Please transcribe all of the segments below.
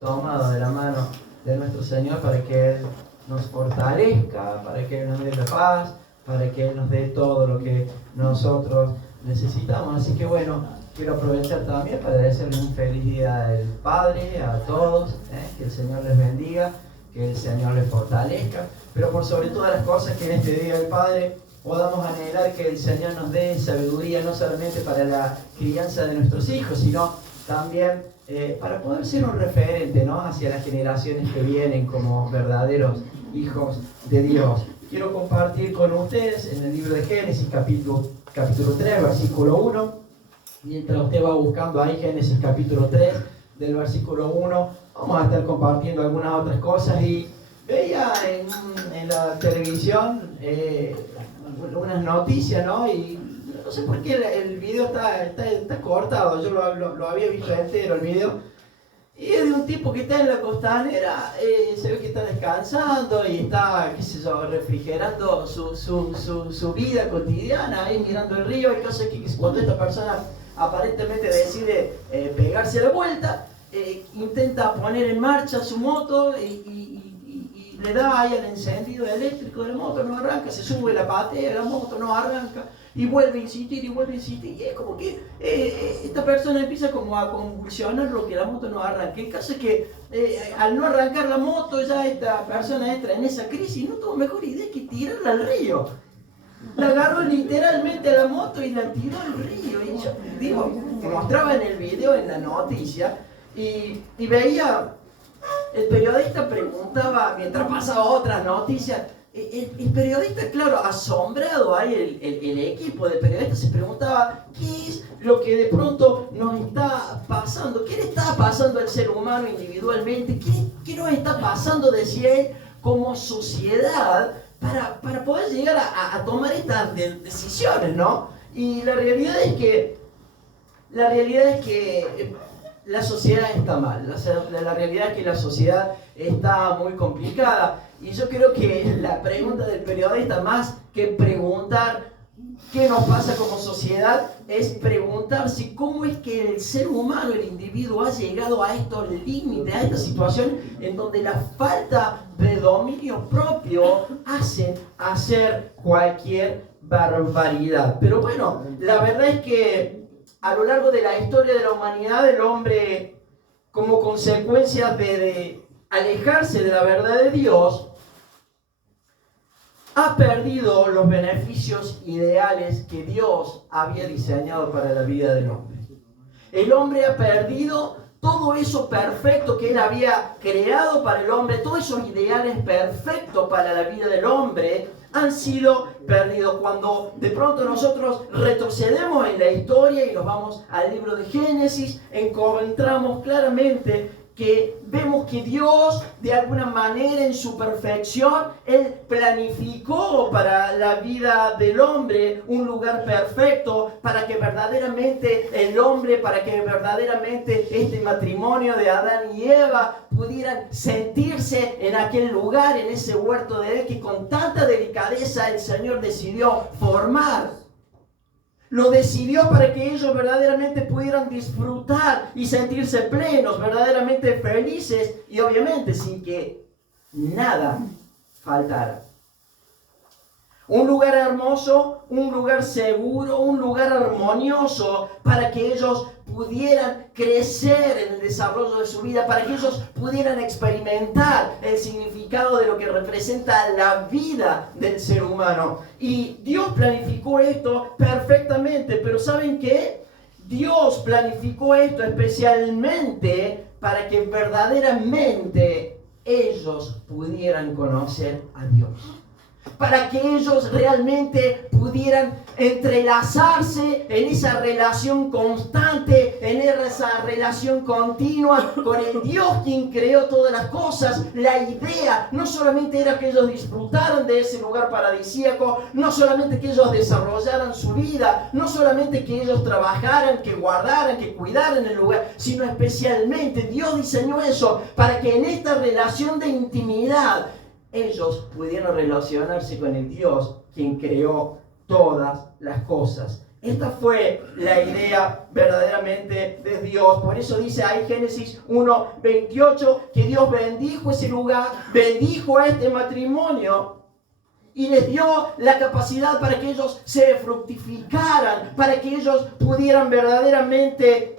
tomado de la mano de nuestro Señor para que Él nos fortalezca, para que Él nos dé la paz, para que Él nos dé todo lo que nosotros necesitamos. Así que bueno, quiero aprovechar también para desearles un feliz día del Padre a todos, que el Señor les bendiga, que el Señor les fortalezca, pero por sobre todas las cosas que en este día del Padre podamos anhelar que el Señor nos dé sabiduría no solamente para la crianza de nuestros hijos, sino también para poder ser un referente, ¿no?, hacia las generaciones que vienen como verdaderos hijos de Dios. Quiero compartir con ustedes en el libro de Génesis, capítulo 3, versículo 1. Mientras usted va buscando ahí Génesis capítulo 3, del versículo 1, vamos a estar compartiendo algunas otras cosas. Y veía en la televisión unas noticias, ¿no? Y no sé por qué el video está cortado. Yo lo había visto entero el video. Y es de un tipo que está en la costanera, se ve que está descansando y está, qué sé yo, refrigerando su vida cotidiana, ahí mirando el río. Hay cosas que cuando esta persona aparentemente decide pegarse la vuelta, intenta poner en marcha su moto y le da ahí al encendido eléctrico de la moto, no arranca, se sube la patea, la moto no arranca. Y vuelve a insistir, y es como que esta persona empieza como a convulsionar lo que la moto no arranca. El caso es que al no arrancar la moto, ya esta persona entra en esa crisis y no tuvo mejor idea que tirarla al río. La agarró literalmente a la moto y la tiró al río. Y yo digo, mostraba en el video, en la noticia, y veía, el periodista preguntaba, mientras pasaba otras noticias, el periodista, claro, asombrado, ahí el equipo de periodistas se preguntaba qué es lo que de pronto nos está pasando, qué le está pasando al ser humano individualmente, qué nos está pasando, decía él, como sociedad para poder llegar a tomar estas decisiones, ¿no? Y la realidad es que la sociedad está mal, la realidad es que la sociedad está muy complicada. Y yo creo que la pregunta del periodista, más que preguntar qué nos pasa como sociedad, es preguntarse cómo es que el ser humano, el individuo, ha llegado a estos límites, a esta situación en donde la falta de dominio propio hace hacer cualquier barbaridad. Pero bueno, la verdad es que a lo largo de la historia de la humanidad, el hombre, como consecuencia de alejarse de la verdad de Dios, ha perdido los beneficios ideales que Dios había diseñado para la vida del hombre. El hombre ha perdido todo eso perfecto que Él había creado para el hombre, todos esos ideales perfectos para la vida del hombre han sido perdidos. Cuando de pronto nosotros retrocedemos en la historia y nos vamos al libro de Génesis, encontramos claramente que vemos que Dios, de alguna manera, en su perfección, Él planificó para la vida del hombre un lugar perfecto para que verdaderamente el hombre, para que verdaderamente este matrimonio de Adán y Eva pudieran sentirse en aquel lugar, en ese huerto de Edén que con tanta delicadeza el Señor decidió formar. Lo decidió para que ellos verdaderamente pudieran disfrutar y sentirse plenos, verdaderamente felices y obviamente sin que nada faltara. Un lugar hermoso, un lugar seguro, un lugar armonioso para que ellos pudieran crecer en el desarrollo de su vida, para que ellos pudieran experimentar el significado de lo que representa la vida del ser humano. Y Dios planificó esto perfectamente, pero ¿saben qué? Dios planificó esto especialmente para que verdaderamente ellos pudieran conocer a Dios. Para que ellos realmente pudieran entrelazarse en esa relación constante, en esa relación continua con el Dios quien creó todas las cosas. La idea no solamente era que ellos disfrutaran de ese lugar paradisíaco, no solamente que ellos desarrollaran su vida, no solamente que ellos trabajaran, que guardaran, que cuidaran el lugar, sino especialmente Dios diseñó eso para que en esta relación de intimidad ellos pudieron relacionarse con el Dios quien creó todas las cosas. Esta fue la idea verdaderamente de Dios. Por eso dice ahí Génesis 1:28 que Dios bendijo ese lugar, bendijo a este matrimonio y les dio la capacidad para que ellos se fructificaran, para que ellos pudieran verdaderamente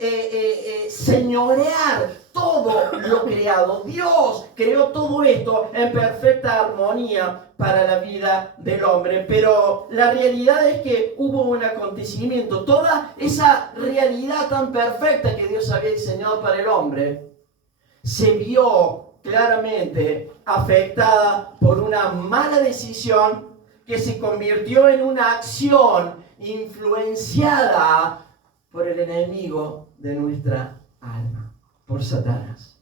señorear todo lo creado. Dios creó todo esto en perfecta armonía para la vida del hombre. Pero la realidad es que hubo un acontecimiento. Toda esa realidad tan perfecta que Dios había diseñado para el hombre se vio claramente afectada por una mala decisión que se convirtió en una acción influenciada por el enemigo de nuestra alma, por Satanás.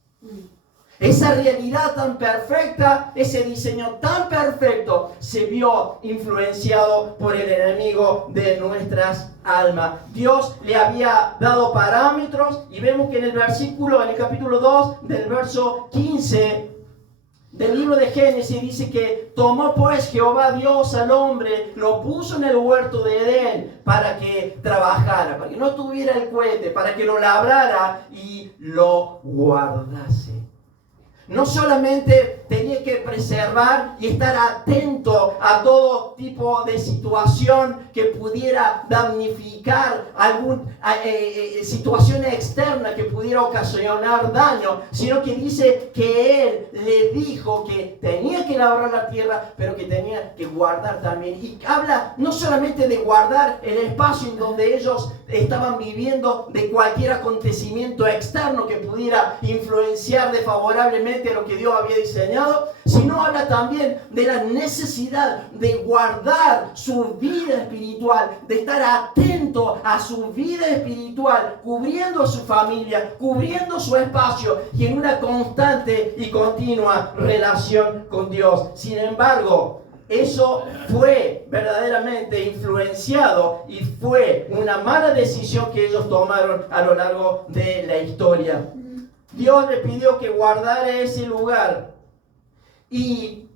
Esa realidad tan perfecta, ese diseño tan perfecto, se vio influenciado por el enemigo de nuestras almas. Dios le había dado parámetros y vemos que en el capítulo 2 del verso 15 del libro de Génesis dice que tomó pues Jehová Dios al hombre, lo puso en el huerto de Edén para que trabajara, para que no tuviera el cohete, para que lo labrara y lo guardase. No solamente tenía que preservar y estar atento a todo tipo de situación que pudiera damnificar situación externa que pudiera ocasionar daño, sino que dice que él le dijo que tenía que labrar la tierra, pero que tenía que guardar también. Y habla no solamente de guardar el espacio en donde ellos estaban viviendo de cualquier acontecimiento externo que pudiera influenciar desfavorablemente a lo que Dios había diseñado, sino habla también de la necesidad de guardar su vida espiritual, de estar atento a su vida espiritual, cubriendo a su familia, cubriendo su espacio y en una constante y continua relación con Dios. Sin embargo, eso fue verdaderamente influenciado y fue una mala decisión que ellos tomaron a lo largo de la historia. Dios le pidió que guardara ese lugar y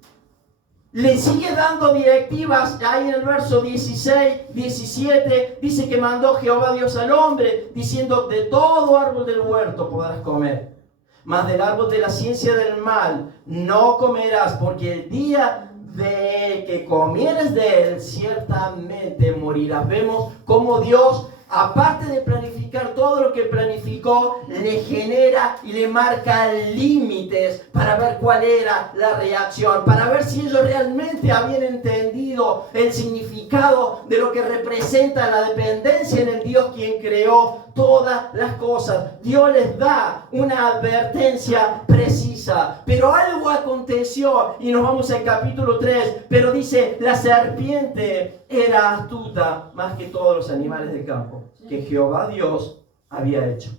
le sigue dando directivas. Ahí en el verso 16, 17 dice que mandó Jehová Dios al hombre diciendo: de todo árbol del huerto podrás comer, mas del árbol de la ciencia del mal no comerás, porque el día de que comieres de él ciertamente morirás. Vemos cómo Dios, aparte de planificar todo lo que planificó, le genera y le marca límites para ver cuál era la reacción, para ver si ellos realmente habían entendido el significado de lo que representa la dependencia en el Dios quien creó todas las cosas. Dios les da una advertencia precisa, pero algo aconteció y nos vamos al capítulo 3, pero dice: la serpiente era astuta más que todos los animales del campo que Jehová Dios había hecho,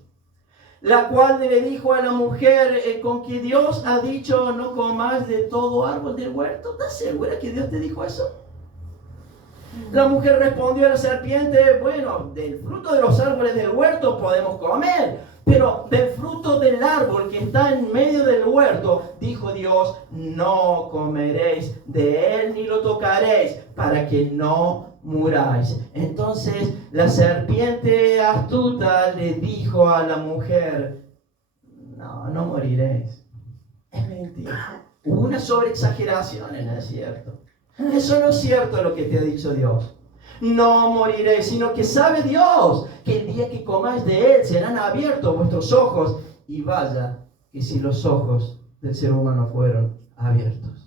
la cual le dijo a la mujer: con que Dios ha dicho no comas de todo árbol del huerto. ¿Estás segura que Dios te dijo eso? La mujer respondió a la serpiente: bueno, del fruto de los árboles del huerto podemos comer, pero del fruto del árbol que está en medio del huerto, dijo Dios, no comeréis de él ni lo tocaréis, para que no muráis. Entonces la serpiente astuta le dijo a la mujer: no moriréis. Es mentira. Hubo una sobreexageración en el desierto. Eso no es cierto lo que te ha dicho Dios. No moriréis, sino que sabe Dios que el día que comáis de él serán abiertos vuestros ojos, y vaya que si los ojos del ser humano fueron abiertos.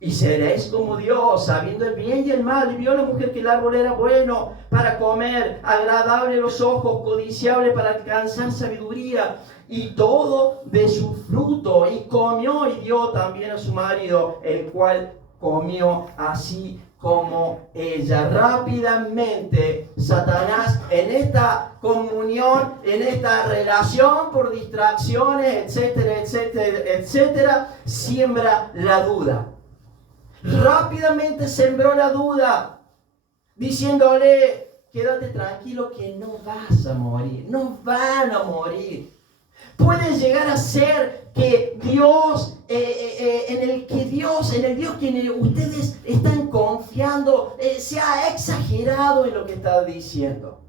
Y seréis como Dios, sabiendo el bien y el mal. Y vio la mujer que el árbol era bueno para comer, agradable a los ojos, codiciable para alcanzar sabiduría, y todo de su fruto. Y comió y dio también a su marido, el cual comió así como ella. Rápidamente Satanás, en esta comunión, en esta relación por distracciones, etcétera, etcétera, etcétera, siembra la duda. Rápidamente sembró la duda, diciéndole: quédate tranquilo que no vas a morir, no van a morir. Puede llegar a ser que Dios, en el Dios que ustedes están confiando, sea exagerado en lo que está diciendo.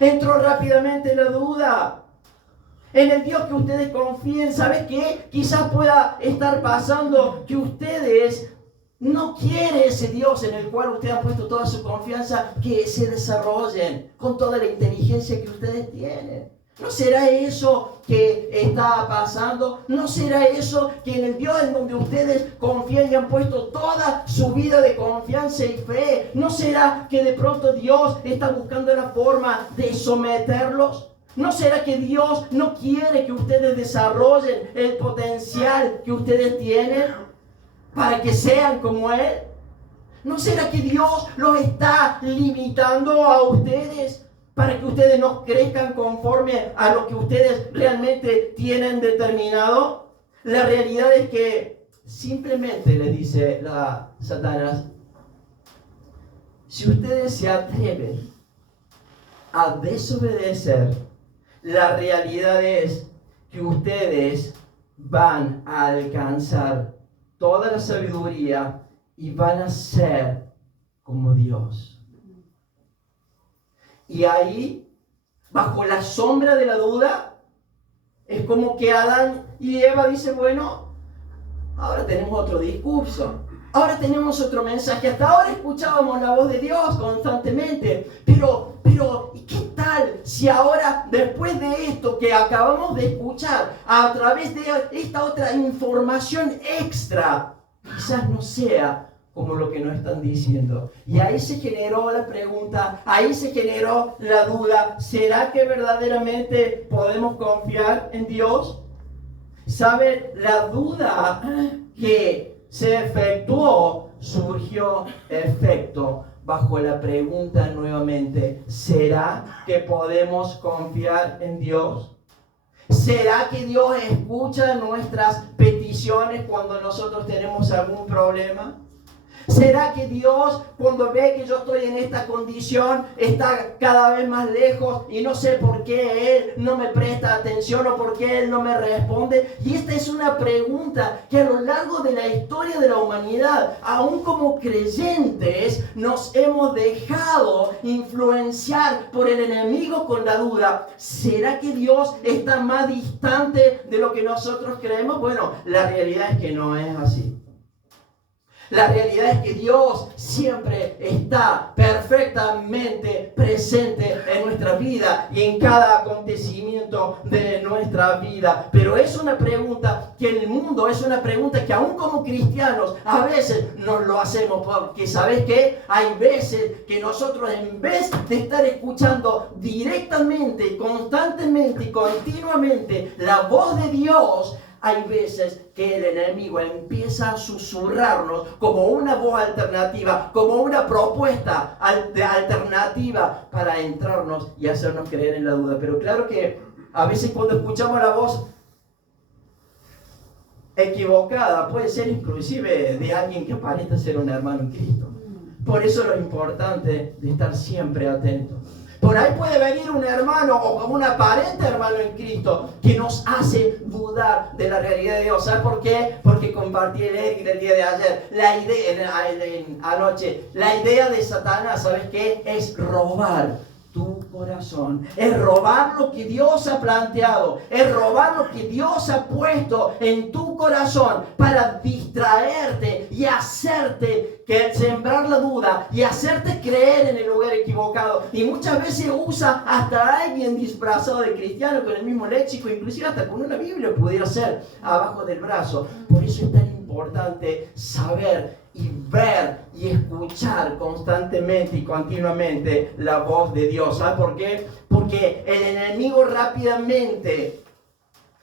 Entró rápidamente la duda. En el Dios que ustedes confíen, ¿sabe qué? Quizás pueda estar pasando que ustedes no quieren ese Dios en el cual ustedes han puesto toda su confianza, que se desarrollen con toda la inteligencia que ustedes tienen. ¿No será eso que está pasando? ¿No será eso que en el Dios en donde ustedes confían y han puesto toda su vida de confianza y fe? ¿No será que de pronto Dios está buscando la forma de someterlos? ¿No será que Dios no quiere que ustedes desarrollen el potencial que ustedes tienen para que sean como Él? ¿No será que Dios los está limitando a ustedes para que ustedes no crezcan conforme a lo que ustedes realmente tienen determinado? La realidad es que simplemente les dice Satanás, si ustedes se atreven a desobedecer, la realidad es que ustedes van a alcanzar toda la sabiduría y van a ser como Dios. Y ahí, bajo la sombra de la duda, es como que Adán y Eva dicen, bueno, ahora tenemos otro discurso. Ahora tenemos otro mensaje. Hasta ahora escuchábamos la voz de Dios constantemente. Pero, ¿y qué tal si ahora, después de esto que acabamos de escuchar, a través de esta otra información extra, quizás no sea como lo que nos están diciendo? Y ahí se generó la pregunta, ahí se generó la duda. ¿Será que verdaderamente podemos confiar en Dios? ¿Sabe? La duda que se efectuó, surgió efecto bajo la pregunta nuevamente, ¿será que podemos confiar en Dios? ¿Será que Dios escucha nuestras peticiones cuando nosotros tenemos algún problema? ¿Será que Dios, cuando ve que yo estoy en esta condición, está cada vez más lejos y no sé por qué Él no me presta atención o por qué Él no me responde? Y esta es una pregunta que a lo largo de la historia de la humanidad, aún como creyentes, nos hemos dejado influenciar por el enemigo con la duda. ¿Será que Dios está más distante de lo que nosotros creemos? Bueno, la realidad es que no es así. La realidad es que Dios siempre está perfectamente presente en nuestra vida y en cada acontecimiento de nuestra vida. Pero es una pregunta que en el mundo, es una pregunta que aún como cristianos a veces nos lo hacemos, porque ¿sabes qué? Hay veces que nosotros, en vez de estar escuchando directamente, constantemente y continuamente la voz de Dios, hay veces que el enemigo empieza a susurrarnos como una voz alternativa, como una propuesta alternativa para entrarnos y hacernos creer en la duda. Pero claro que a veces cuando escuchamos la voz equivocada, puede ser inclusive de alguien que aparenta ser un hermano en Cristo. Por eso lo importante de estar siempre atentos. Por ahí puede venir un hermano o un aparente hermano en Cristo que nos hace dudar de la realidad de Dios. ¿Sabes por qué? Porque compartí el Eric del día de ayer. Anoche. La idea de Satanás, ¿sabes qué? Es robar tu corazón. Es robar lo que Dios ha planteado. Es robar lo que Dios ha puesto en tu corazón para distraerte y hacerte sembrar la duda y hacerte creer en el lugar equivocado. Y muchas veces usa hasta a alguien disfrazado de cristiano con el mismo léxico, inclusive hasta con una Biblia pudiera ser abajo del brazo. Por eso es tan importante saber y ver y escuchar constantemente y continuamente la voz de Dios. ¿Sabes por qué? Porque el enemigo rápidamente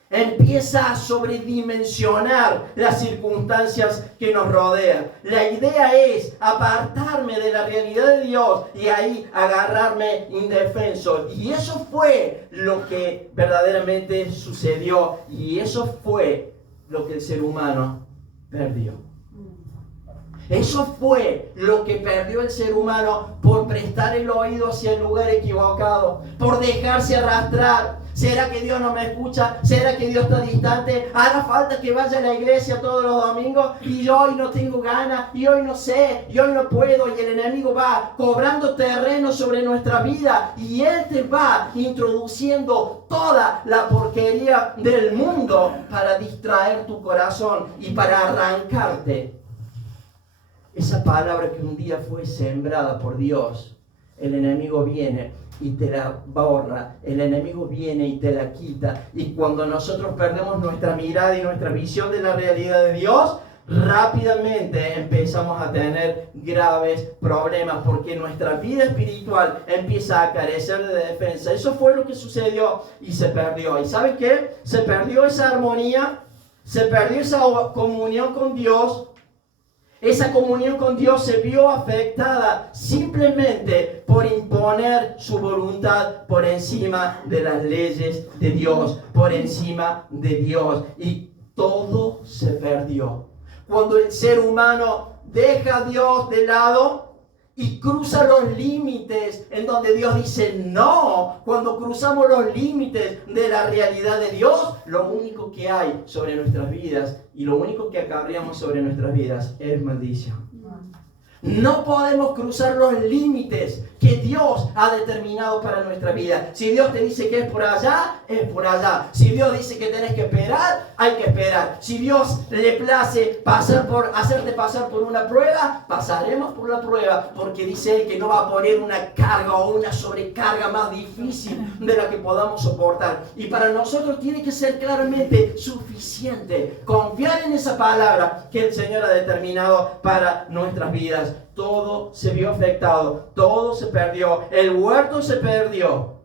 empieza a sobredimensionar las circunstancias que nos rodean. La idea es apartarme de la realidad de Dios y ahí agarrarme indefenso. Y eso fue lo que verdaderamente sucedió. Y eso fue lo que el ser humano perdió. Eso fue lo que perdió el ser humano por prestar el oído hacia el lugar equivocado, por dejarse arrastrar, ¿Será que Dios no me escucha? ¿Será que Dios está distante? ¿Hará falta que vaya a la iglesia todos los domingos y yo hoy no tengo ganas y hoy no sé y hoy no puedo? Y el enemigo va cobrando terreno sobre nuestra vida y él te va introduciendo toda la porquería del mundo para distraer tu corazón y para arrancarte esa palabra que un día fue sembrada por Dios. El enemigo viene y te la borra, el enemigo viene y te la quita, y cuando nosotros perdemos nuestra mirada y nuestra visión de la realidad de Dios, rápidamente empezamos a tener graves problemas, porque nuestra vida espiritual empieza a carecer de defensa. Eso fue lo que sucedió y se perdió. ¿Y saben qué? Se perdió esa armonía, se perdió esa comunión con Dios. Esa comunión con Dios se vio afectada simplemente por imponer su voluntad por encima de las leyes de Dios, por encima de Dios. Y todo se perdió. Cuando el ser humano deja a Dios de lado y cruza los límites en donde Dios dice no, cuando cruzamos los límites de la realidad de Dios, lo único que hay sobre nuestras vidas y lo único que acarreamos sobre nuestras vidas es maldición. No podemos cruzar los límites que Dios ha determinado para nuestra vida. Si Dios te dice que es por allá, es por allá. Si Dios dice que tenés que esperar, hay que esperar. Si Dios le place hacerte pasar por una prueba, pasaremos por la prueba, porque dice Él que no va a poner una carga o una sobrecarga más difícil de la que podamos soportar. Y para nosotros tiene que ser claramente suficiente confiar en esa palabra que el Señor ha determinado para nuestras vidas. Todo se vio afectado, todo se perdió, el huerto se perdió,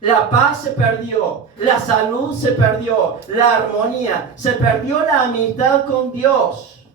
la paz se perdió, la salud se perdió, la armonía, se perdió la amistad con Dios.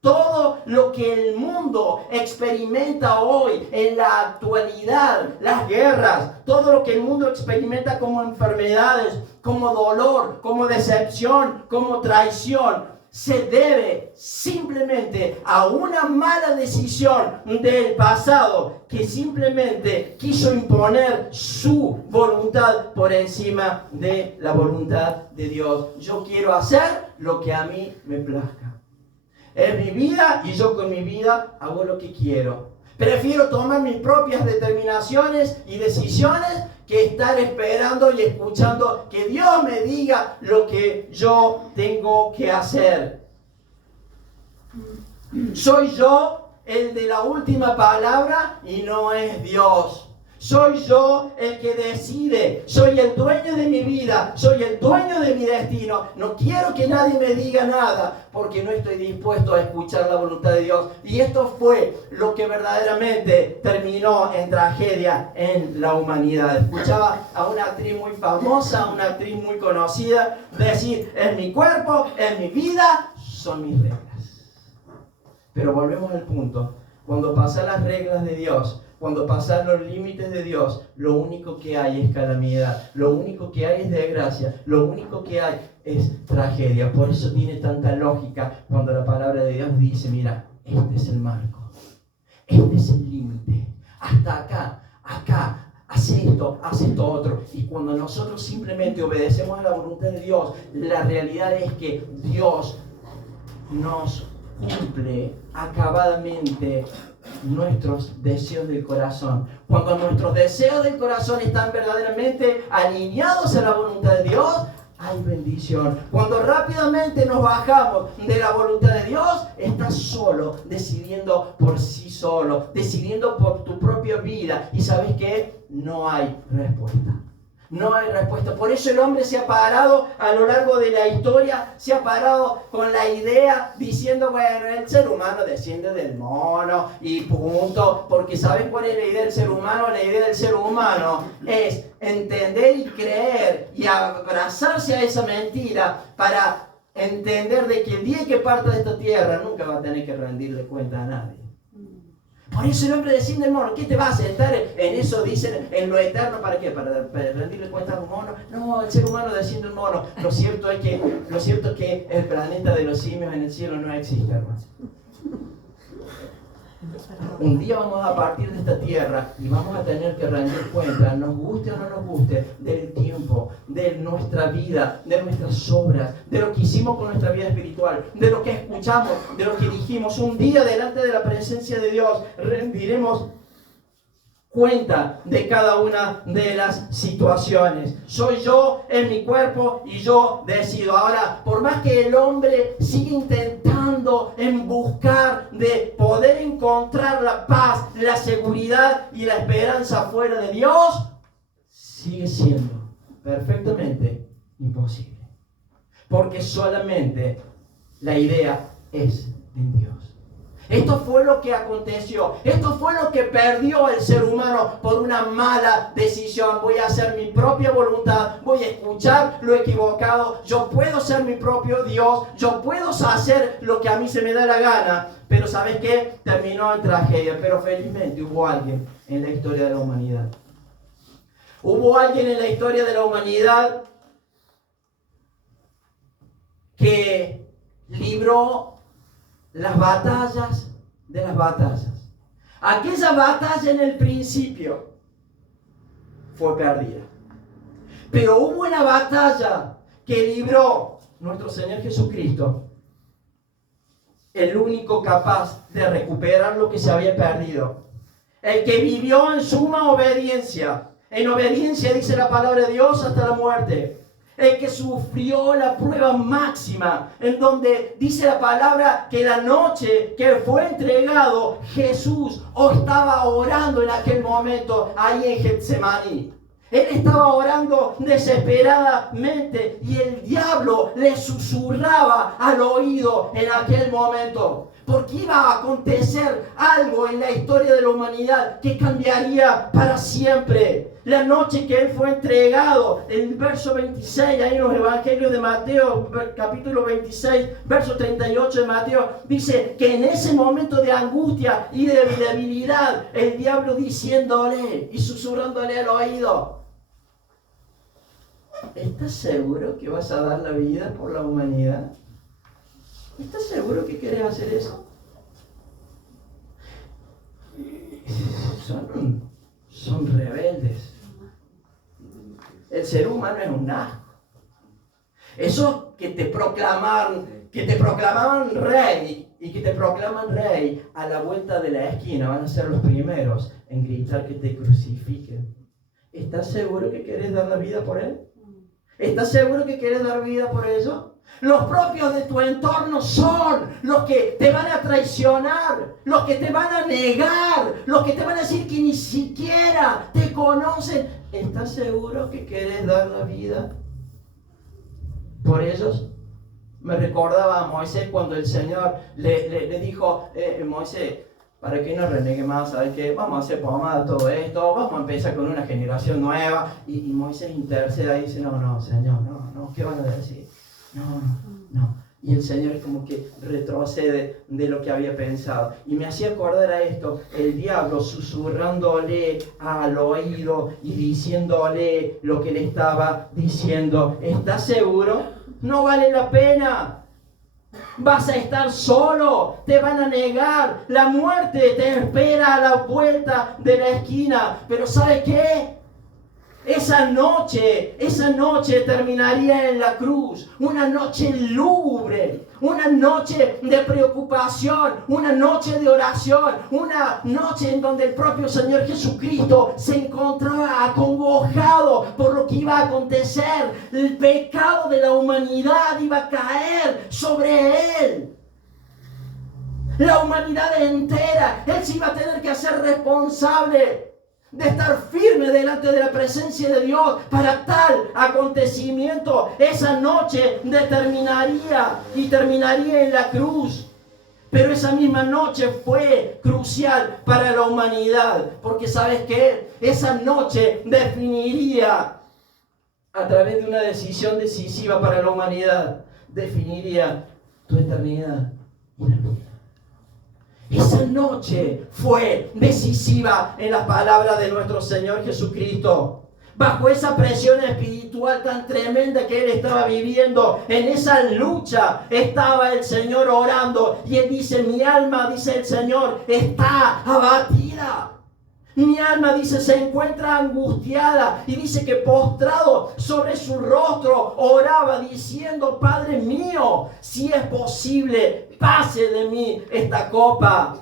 Todo lo que el mundo experimenta hoy en la actualidad, las guerras, todo lo que el mundo experimenta como enfermedades, como dolor, como decepción, como traición, se debe simplemente a una mala decisión del pasado que simplemente quiso imponer su voluntad por encima de la voluntad de Dios. Yo quiero hacer lo que a mí me plazca. Es mi vida y yo con mi vida hago lo que quiero. Prefiero tomar mis propias determinaciones y decisiones que estar esperando y escuchando que Dios me diga lo que yo tengo que hacer. Soy yo el de la última palabra y no es Dios. Soy yo el que decide, soy el dueño de mi vida, soy el dueño de mi destino. No quiero que nadie me diga nada porque no estoy dispuesto a escuchar la voluntad de Dios. Y esto fue lo que verdaderamente terminó en tragedia en la humanidad. Escuchaba a una actriz muy famosa, una actriz muy conocida, decir: es mi cuerpo, es mi vida, son mis reglas. Pero volvemos al punto. Cuando pasan las reglas de Dios, cuando pasan los límites de Dios, lo único que hay es calamidad, lo único que hay es desgracia, lo único que hay es tragedia. Por eso tiene tanta lógica cuando la palabra de Dios dice: mira, este es el marco, este es el límite, hasta acá, hace esto otro. Y cuando nosotros simplemente obedecemos a la voluntad de Dios, la realidad es que Dios nos cumple acabadamente nuestros deseos del corazón. Cuando nuestros deseos del corazón están verdaderamente alineados a la voluntad de Dios, hay bendición. Cuando rápidamente nos bajamos de la voluntad de Dios, estás solo, decidiendo por sí solo, decidiendo por tu propia vida. Y ¿sabes qué? No hay respuesta. No hay respuesta. Por eso el hombre se ha parado a lo largo de la historia, se ha parado con la idea diciendo: bueno, el ser humano desciende del mono y punto. Porque ¿saben cuál es la idea del ser humano? La idea del ser humano es entender y creer y abrazarse a esa mentira para entender de que el día que parta de esta tierra nunca va a tener que rendirle cuenta a nadie. Por eso el hombre desciende del mono. ¿Qué te va a sentar en eso? Dicen, en lo eterno. ¿Para qué? ¿Para rendirle cuenta a un mono? No, el ser humano desciende del mono. Lo cierto es que el planeta de los simios en el cielo no existe, hermano. Un día vamos a partir de esta tierra y vamos a tener que rendir cuenta, nos guste o no nos guste, del tiempo, de nuestra vida, de nuestras obras, de lo que hicimos con nuestra vida espiritual, de lo que escuchamos, de lo que dijimos. Un día delante de la presencia de Dios rendiremos cuenta de cada una de las situaciones. Soy yo en mi cuerpo y yo decido. Ahora, por más que el hombre siga intentando en buscar de poder encontrar la paz, la seguridad y la esperanza fuera de Dios, sigue siendo perfectamente imposible. Porque solamente la idea es en Dios. Esto fue lo que aconteció. Esto fue lo que perdió el ser humano por una mala decisión. Voy a hacer mi propia voluntad. Voy a escuchar lo equivocado. Yo puedo ser mi propio Dios. Yo puedo hacer lo que a mí se me da la gana. Pero ¿sabes qué? Terminó en tragedia. Pero felizmente hubo alguien en la historia de la humanidad. Hubo alguien en la historia de la humanidad que libró las batallas de las batallas. Aquella batalla en el principio fue perdida. Pero hubo una batalla que libró nuestro Señor Jesucristo, el único capaz de recuperar lo que se había perdido. El que vivió en suma obediencia. En obediencia, dice la palabra de Dios, hasta la muerte. El que sufrió la prueba máxima, en donde dice la palabra que la noche que fue entregado, Jesús estaba orando en aquel momento ahí en Getsemaní. Él estaba orando desesperadamente y el diablo le susurraba al oído en aquel momento. Porque iba a acontecer algo en la historia de la humanidad que cambiaría para siempre. La noche que Él fue entregado, el verso 26, ahí en los evangelios de Mateo, capítulo 26, verso 38 de Mateo, dice que en ese momento de angustia y de debilidad, el diablo diciéndole y susurrándole al oído: ¿estás seguro que vas a dar la vida por la humanidad? ¿Estás seguro que querés hacer eso? Son rebeldes. El ser humano es un asco. Esos que te proclamaban rey y que te proclaman rey a la vuelta de la esquina van a ser los primeros en gritar que te crucifiquen. ¿Estás seguro que querés dar la vida por él? ¿Estás seguro que quieres dar vida por eso? Los propios de tu entorno son los que te van a traicionar, los que te van a negar, los que te van a decir que ni siquiera te conocen. ¿Estás seguro que quieres dar la vida por ellos? Me recordaba a Moisés cuando el Señor le dijo: Moisés, para que no renegue más, ¿sabes qué? Vamos a hacer pomada todo esto, vamos a empezar con una generación nueva. Y Moisés intercede y dice: no, Señor, no, ¿qué van a decir? No. Y el Señor como que retrocede de lo que había pensado. Y me hacía acordar a esto, el diablo susurrándole al oído y diciéndole lo que le estaba diciendo. ¿Estás seguro? No vale la pena. Vas a estar solo, te van a negar, la muerte te espera a la vuelta de la esquina. Pero ¿sabe qué? Esa noche terminaría en la cruz, una noche lúgubre, una noche de preocupación, una noche de oración, una noche en donde el propio Señor Jesucristo se encontraba acongojado por lo que iba a acontecer. El pecado de la humanidad iba a caer sobre Él. La humanidad entera, Él se iba a tener que hacer responsable de estar firme delante de la presencia de Dios para tal acontecimiento. Esa noche terminaría en la cruz. Pero esa misma noche fue crucial para la humanidad, porque ¿sabes qué? Esa noche definiría, a través de una decisión decisiva para la humanidad, definiría tu eternidad y la mía. Esa noche fue decisiva en las palabras de nuestro Señor Jesucristo. bajo esa presión espiritual tan tremenda que él estaba viviendo, en esa lucha estaba el Señor orando. Y él dice, mi alma, dice el Señor, está abatida. Mi alma, dice, se encuentra angustiada. Y dice que postrado sobre su rostro oraba diciendo, Padre mío, si es posible, pase de mí esta copa,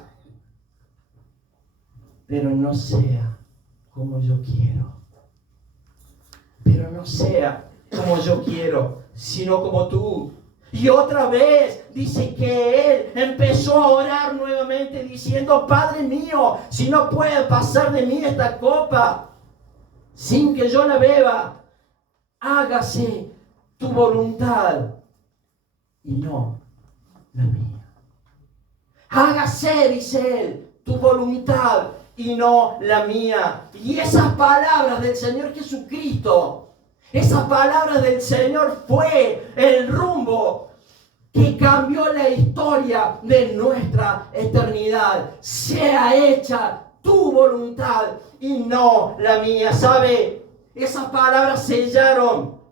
pero no sea como yo quiero. Pero no sea como yo quiero, sino como tú. Y otra vez dice que él empezó a orar nuevamente diciendo, Padre mío, si no puede pasar de mí esta copa sin que yo la beba, hágase tu voluntad y no la mía. Hágase, dice él, tu voluntad y no la mía. Y esas palabras del Señor Jesucristo, esas palabras del Señor fue el rumbo que cambió la historia de nuestra eternidad. Sea hecha tu voluntad y no la mía. ¿Sabe? Esas palabras sellaron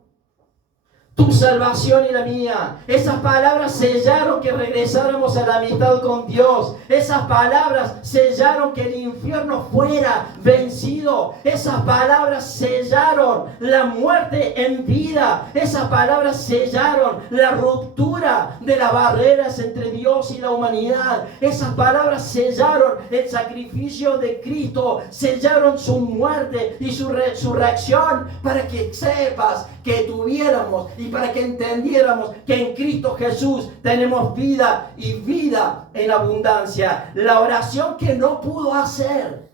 tu salvación y la mía. Esas palabras sellaron que regresáramos a la amistad con Dios. Esas palabras sellaron que el infierno fuera vencido. Esas palabras sellaron la muerte en vida. Esas palabras sellaron la ruptura de las barreras entre Dios y la humanidad. Esas palabras sellaron el sacrificio de Cristo. Sellaron su muerte y su resurrección para que sepas que tuviéramos y para que entendiéramos que en Cristo Jesús tenemos vida y vida en abundancia. La oración que no pudo hacer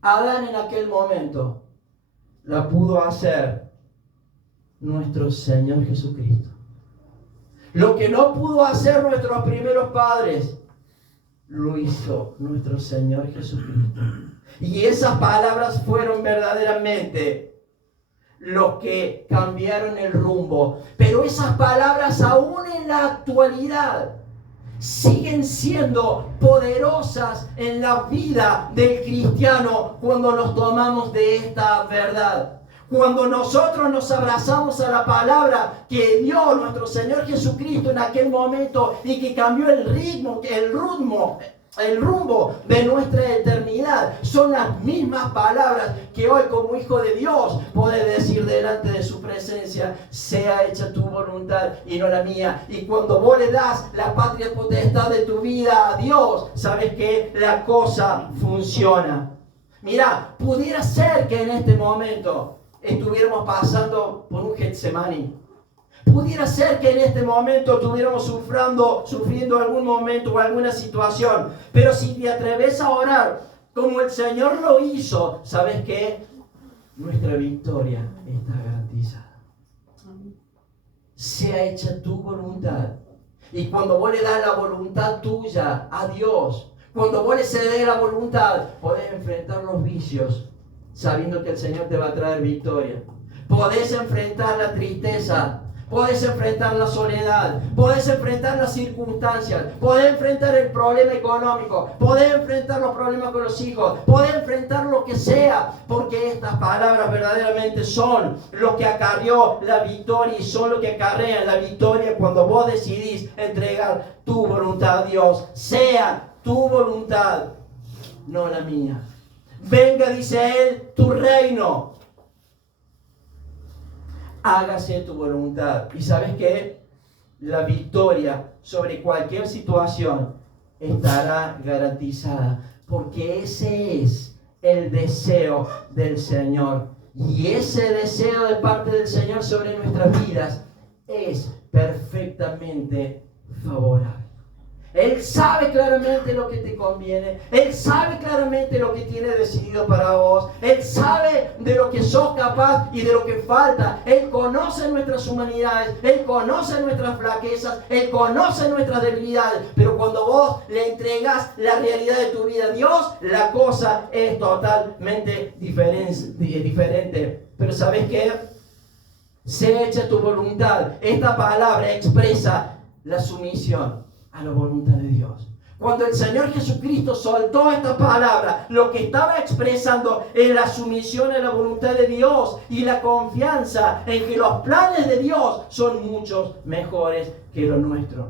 Adán en aquel momento, la pudo hacer nuestro Señor Jesucristo. Lo que no pudo hacer nuestros primeros padres, lo hizo nuestro Señor Jesucristo. Y esas palabras fueron verdaderamente los que cambiaron el rumbo. Pero esas palabras aún en la actualidad siguen siendo poderosas en la vida del cristiano cuando nos tomamos de esta verdad. Cuando nosotros nos abrazamos a la palabra que dio nuestro Señor Jesucristo en aquel momento y que cambió el rumbo de nuestra eternidad, son las mismas palabras que hoy como hijo de Dios podés decir delante de su presencia: sea hecha tu voluntad y no la mía. Y cuando vos le das la patria potestad de tu vida a Dios, sabes que la cosa funciona. Mira, pudiera ser que en este momento estuviéramos pasando por un Getsemaní. Pudiera ser que en este momento estuviéramos sufriendo algún momento o alguna situación. Pero si te atreves a orar como el Señor lo hizo, ¿sabes qué? Nuestra victoria está garantizada. Sea hecha tu voluntad. Y cuando vos le das la voluntad tuya a Dios, cuando vos le cedes la voluntad, podés enfrentar los vicios, sabiendo que el Señor te va a traer victoria. Podés enfrentar la tristeza. Podés enfrentar la soledad, podés enfrentar las circunstancias, podés enfrentar el problema económico, podés enfrentar los problemas con los hijos, podés enfrentar lo que sea, porque estas palabras verdaderamente son lo que acarreó la victoria y son lo que acarrean la victoria cuando vos decidís entregar tu voluntad a Dios. Sea tu voluntad, no la mía. Venga, dice Él, tu reino. Hágase tu voluntad. ¿Y sabes qué? La victoria sobre cualquier situación estará garantizada, porque ese es el deseo del Señor. Y ese deseo de parte del Señor sobre nuestras vidas es perfectamente favorable. Él sabe claramente lo que te conviene. Él sabe claramente lo que tiene decidido para vos. Él sabe de lo que sos capaz y de lo que falta. Él conoce nuestras humanidades. Él conoce nuestras flaquezas. Él conoce nuestras debilidades. Pero cuando vos le entregas la realidad de tu vida a Dios, la cosa es totalmente diferente. Pero ¿sabes qué? Sea hecha tu voluntad. Esta palabra expresa la sumisión a la voluntad de Dios. Cuando el Señor Jesucristo soltó esta palabra, lo que estaba expresando es la sumisión a la voluntad de Dios y la confianza en que los planes de Dios son muchos mejores que los nuestros.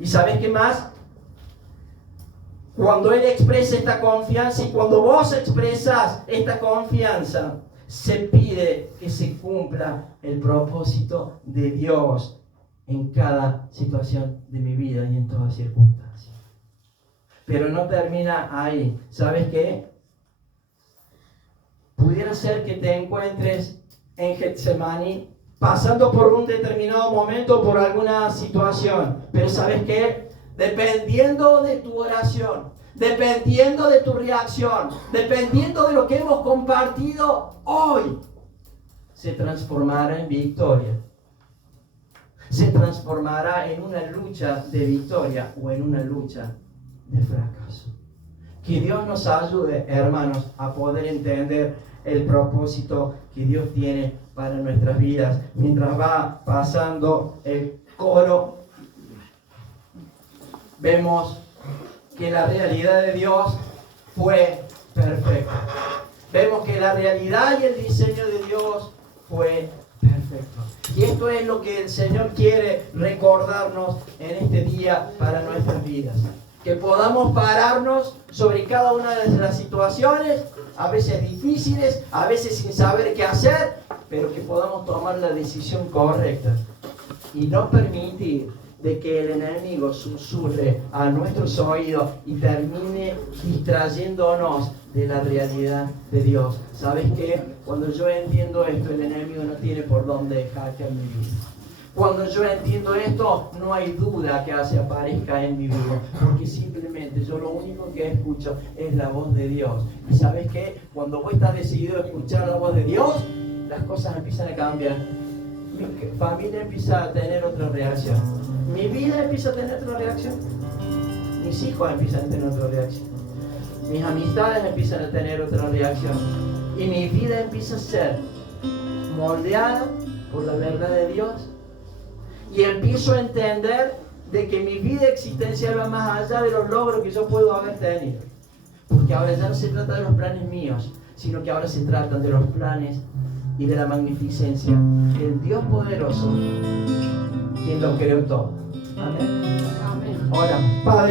¿Y sabes qué más? Cuando Él expresa esta confianza y cuando vos expresas esta confianza, se pide que se cumpla el propósito de Dios en cada situación de mi vida y en todas circunstancias. Pero no termina ahí. ¿Sabes qué? Pudiera ser que te encuentres en Getsemaní pasando por un determinado momento, por alguna situación. Pero ¿sabes qué? Dependiendo de tu oración, dependiendo de tu reacción, dependiendo de lo que hemos compartido hoy, se transformará en victoria. Se transformará en una lucha de victoria o en una lucha de fracaso. Que Dios nos ayude, hermanos, a poder entender el propósito que Dios tiene para nuestras vidas. Mientras va pasando el coro, vemos que la realidad de Dios fue perfecta. Vemos que la realidad y el diseño de Dios fue perfecto. Y esto es lo que el Señor quiere recordarnos en este día para nuestras vidas. Que podamos pararnos sobre cada una de las situaciones, a veces difíciles, a veces sin saber qué hacer, pero que podamos tomar la decisión correcta y no permitir de que el enemigo susurre a nuestros oídos y termine distrayéndonos de la realidad de Dios. ¿Sabes qué? Cuando yo entiendo esto, el enemigo no tiene por dónde hackear mi vida. Cuando yo entiendo esto, no hay duda que se aparezca en mi vida, porque simplemente yo lo único que escucho es la voz de Dios. ¿Y sabes qué? Cuando vos estás decidido a escuchar la voz de Dios, las cosas empiezan a cambiar. Mi familia empieza a tener otra reacción. Mi vida empieza a tener otra reacción. Mis hijos empiezan a tener otra reacción. Mis amistades empiezan a tener otra reacción. Y mi vida empieza a ser moldeada por la verdad de Dios. Y empiezo a entender de que mi vida existencial va más allá de los logros que yo puedo haber tenido. Porque ahora ya no se trata de los planes míos, sino que ahora se trata de los planes y de la magnificencia del Dios poderoso, quien lo creó todo. Amén. Ahora, Padre.